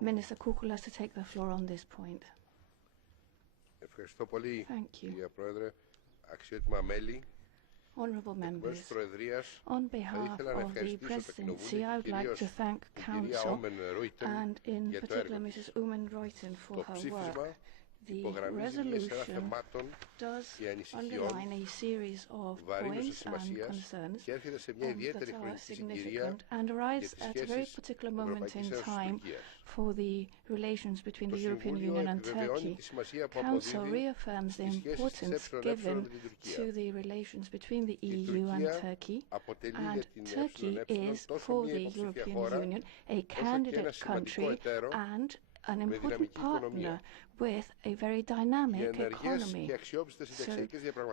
Minister Kourkoulas to take the floor on this point. Thank you. Honourable members, on behalf of the Presidency, I would like to thank Council and in particular Mrs. Oomen-Ruijten for her work. The resolution does underline a series of points and concerns that are significant and arise at a very particular moment in time for the relations between the European Union and Turkey. Council reaffirms the importance given to the relations between the EU and Turkey is, for the European Union, a candidate country and an important partner with a very dynamic economy. So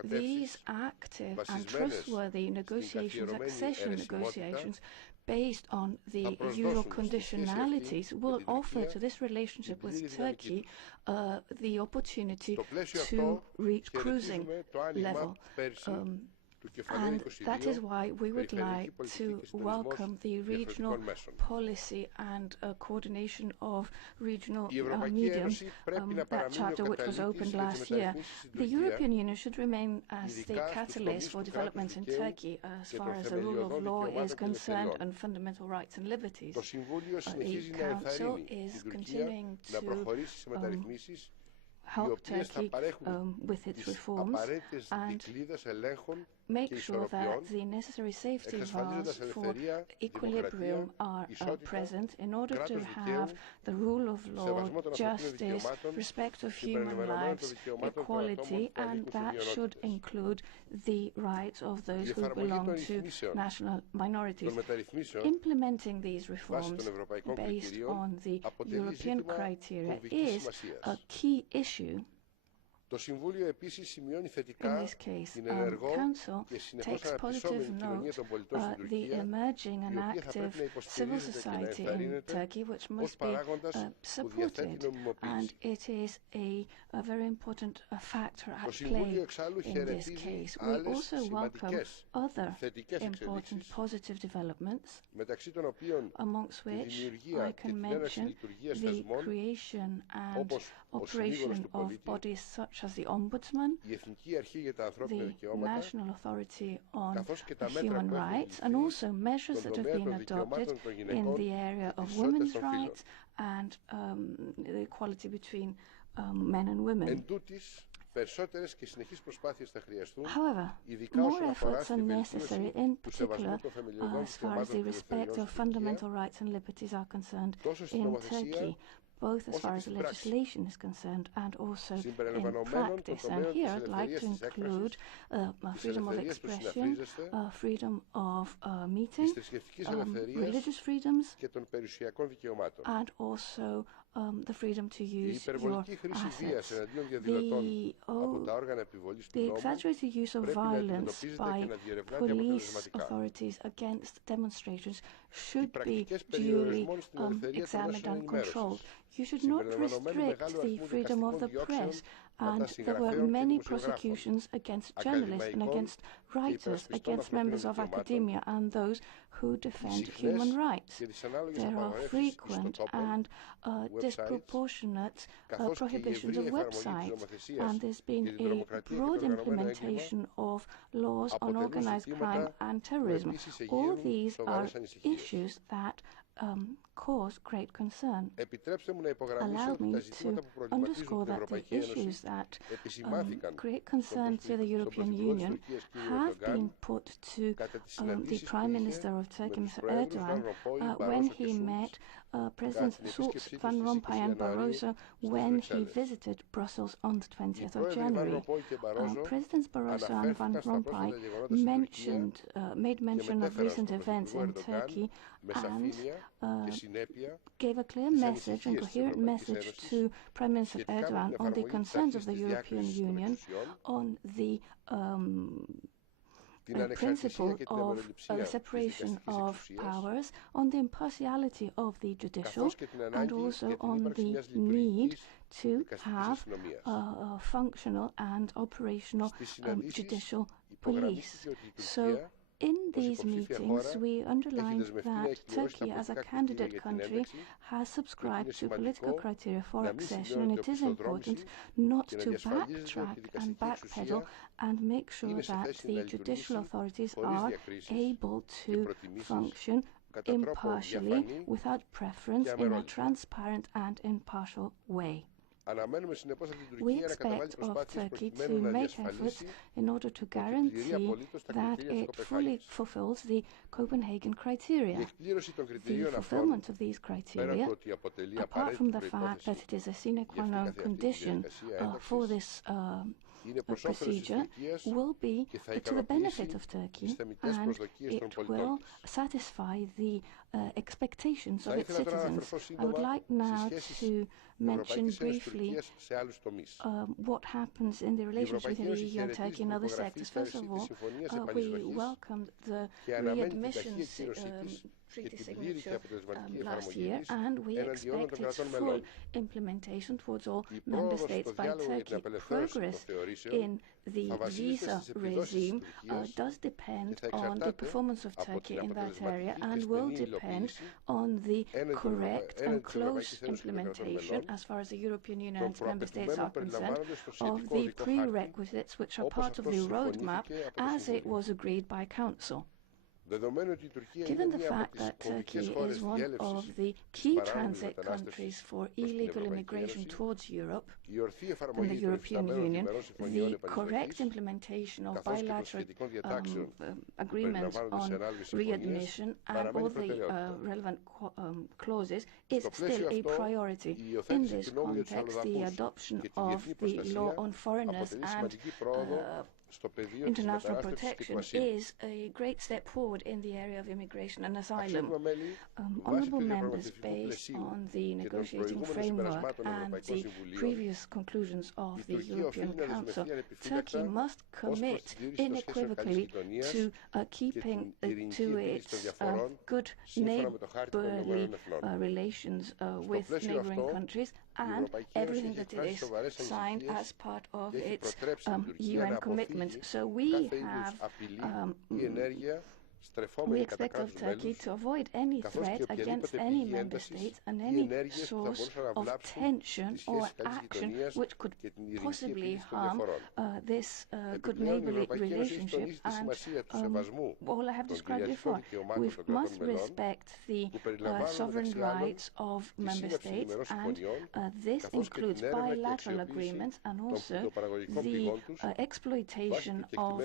these active and trustworthy negotiations, accession negotiations, based on the Euro conditionalities, will offer to this relationship with Turkey the opportunity to reach cruising level. And that is why we would like to welcome the regional policy and coordination of regional mediums, that charter which was opened last year. The European Union should remain as the catalyst for developments in Turkey as far as the rule of law is concerned and fundamental rights and liberties. The Council is continuing to help Turkey with its reforms and make sure that the necessary safety valves for equilibrium are present in order to have the rule of law, justice, respect of human lives, equality, and that should include the rights of those who belong to national minorities. Implementing these reforms based on the European criteria is a key issue. In this case, Council takes positive note the emerging and active civil society in Turkey, which must be supported, and it is a very important factor at play in this case. We also welcome other important positive developments, amongst which I can mention the creation and operation of bodies such as the Ombudsman, the National Authority on Human Rights, and also measures that have been adopted in the area of women's rights and the equality between men and women. However, more efforts are necessary, in particular as far as the respect of fundamental rights and liberties are concerned in Turkey, both as far as legislation is concerned and also in practice. And here I'd like to include freedom of expression, freedom of meeting, religious freedms, and also the freedom to use your assets. The exaggerated use of violence by police authorities against demonstrations should be duly examined and controlled. You should not restrict the freedom of the press, and there were many prosecutions against journalists and against writers, against members of academia and those who defend human rights. There are frequent and disproportionate prohibitions of websites, and there's been a broad implementation of laws on organized crime and terrorism. All these are issues that cause great concern. Allow me to underscore that the issues that create concern to the European Union have been put to the Prime Minister of Turkey, Mr. Erdogan, when he met Presidents Schulz, Van Rompuy and Barroso when he visited Brussels on the 20th of January. Presidents Barroso and Van Rompuy made mention of recent events in Turkey and gave a clear message and coherent message to Prime Minister Erdogan on the concerns of the European Union, on the principle of the separation of powers, on the impartiality of the judicial, and also on the need to have functional and operational judicial police. So In these meetings, we underlined that Turkey, as a candidate country, has subscribed to political criteria for accession, and it is important not to backtrack and backpedal and make sure that the judicial authorities are able to function impartially, without preference, in a transparent and impartial way. We expect of Turkey to make efforts in order to guarantee that it fully fulfills the Copenhagen criteria. The fulfillment of these criteria, apart from the fact that it is a sine qua non condition for this procedure, will be to the benefit of Turkey, and it will satisfy the expectations of its citizens. I would like now to mention briefly what happens in the relationship between the EU and Turkey in other sectors. First of all, we welcomed the readmission treaty signature last year, and we expect its full implementation towards all member states by Turkey. Progress in the visa regime does depend on the performance of Turkey in that area, and will depend on the correct and close implementation, as far as the European Union and its member states are concerned, of the prerequisites which are part of the roadmap as it was agreed by Council. Given the fact that Turkey is one of the key transit countries for illegal immigration towards Europe and the European Union, the correct implementation of bilateral agreements on readmission and all the relevant clauses is still a priority. In this context, the adoption of the law on foreigners and international protection is a great step forward in the area of immigration and asylum. Honourable members, based on the negotiating framework and the previous conclusions of the European Council, Turkey must commit unequivocally to keeping to its good neighbourly relations with neighbouring countries, and everything that it is signed as part of its UN commitment. So we expect of Turkey to avoid any threat against any member state and any source of tension or action which could possibly harm this good neighbourly relationship and all I have described before. We must respect the sovereign rights of member states, and this includes bilateral agreements and also the exploitation of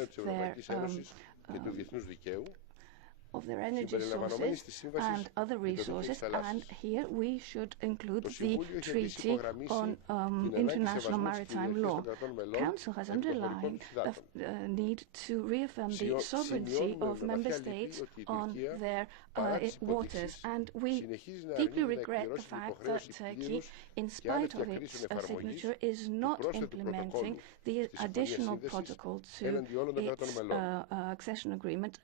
their energy sources and other resources, and here we should include the Treaty on International Maritime Law. Council has underlined the need to reaffirm the sovereignty of member states on their waters, and we deeply regret the fact that Turkey, in spite of its signature, is not implementing the additional protocol to its accession agreement,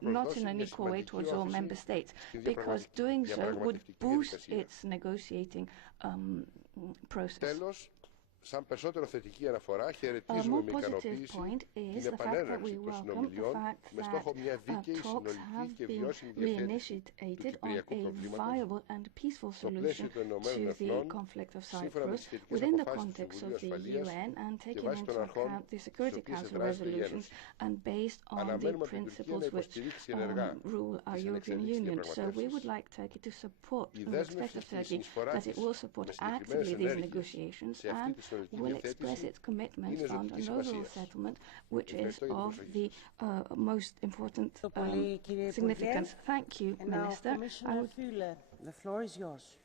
not in an equal way towards all member states, because doing so would boost its negotiating process. A more positive point is the fact that we welcome the fact that talks have been reinitiated on a viable and peaceful solution to the conflict of Cyprus within the context of the UN and taking into account the Security Council resolutions and based on the principles which rule our European Union. So we would like Turkey to support, we expect of Turkey that it will support actively these negotiations and will express its commitment on an overall settlement which is of the most important significance. Thank you, Minister. The floor is yours.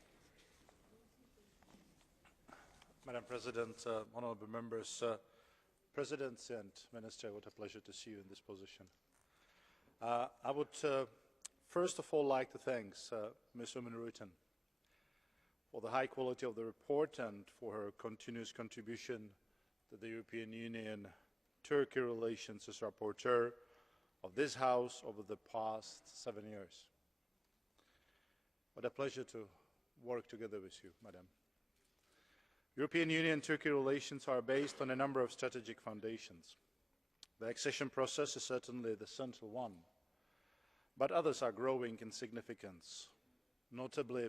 Madam President, honourable members, Presidency and Minister, what a pleasure to see you in this position. I would first of all like to thank Ms. Oomen-Ruijten for the high quality of the report and for her continuous contribution to the European Union-Turkey relations as rapporteur of this House over the past 7 years. What a pleasure to work together with you, Madam. European Union-Turkey relations are based on a number of strategic foundations. The accession process is certainly the central one, but others are growing in significance, notably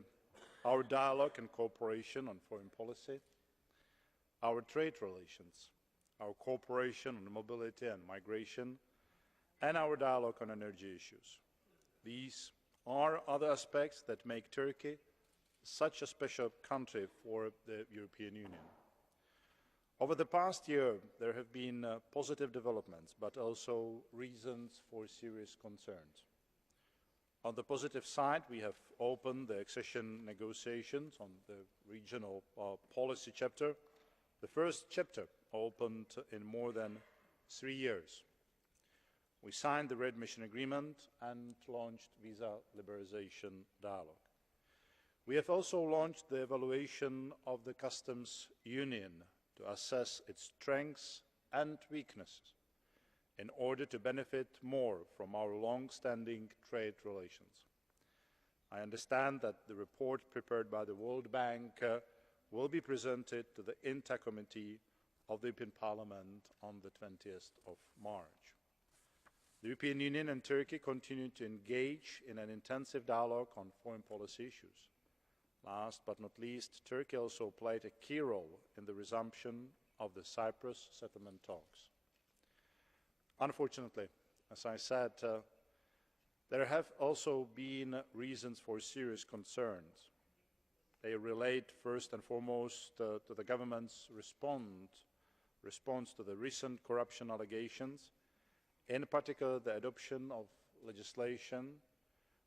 our dialogue and cooperation on foreign policy, our trade relations, our cooperation on mobility and migration, and our dialogue on energy issues. These are other aspects that make Turkey such a special country for the European Union. Over the past year, there have been positive developments, but also reasons for serious concerns. On the positive side, we have opened the accession negotiations on the regional policy chapter, the first chapter opened in more than 3 years. We signed the readmission agreement and launched visa liberalisation dialogue. We have also launched the evaluation of the customs union to assess its strengths and weaknesses in order to benefit more from our long-standing trade relations. I understand that the report prepared by the World Bank will be presented to the INTA Committee of the European Parliament on the 20th of March. The European Union and Turkey continue to engage in an intensive dialogue on foreign policy issues. Last but not least, Turkey also played a key role in the resumption of the Cyprus settlement talks. Unfortunately, as I said, there have also been reasons for serious concerns. They relate first and foremost to the government's response to the recent corruption allegations, in particular the adoption of legislation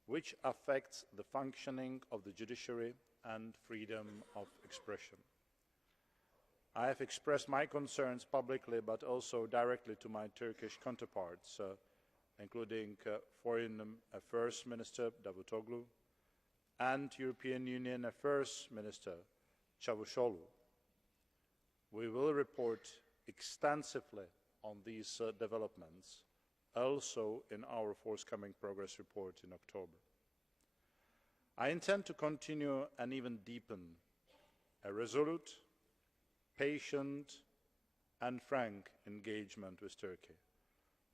which affects the functioning of the judiciary and freedom of expression. I have expressed my concerns publicly but also directly to my Turkish counterparts, including Foreign Affairs Minister Davutoglu and European Union Affairs Minister Çavuşoğlu. We will report extensively on these developments, also in our forthcoming progress report in October. I intend to continue and even deepen a resolute, patient and frank engagement with Turkey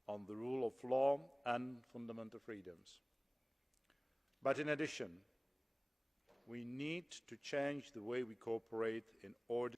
on the rule of law and fundamental freedoms. But in addition, we need to change the way we cooperate in order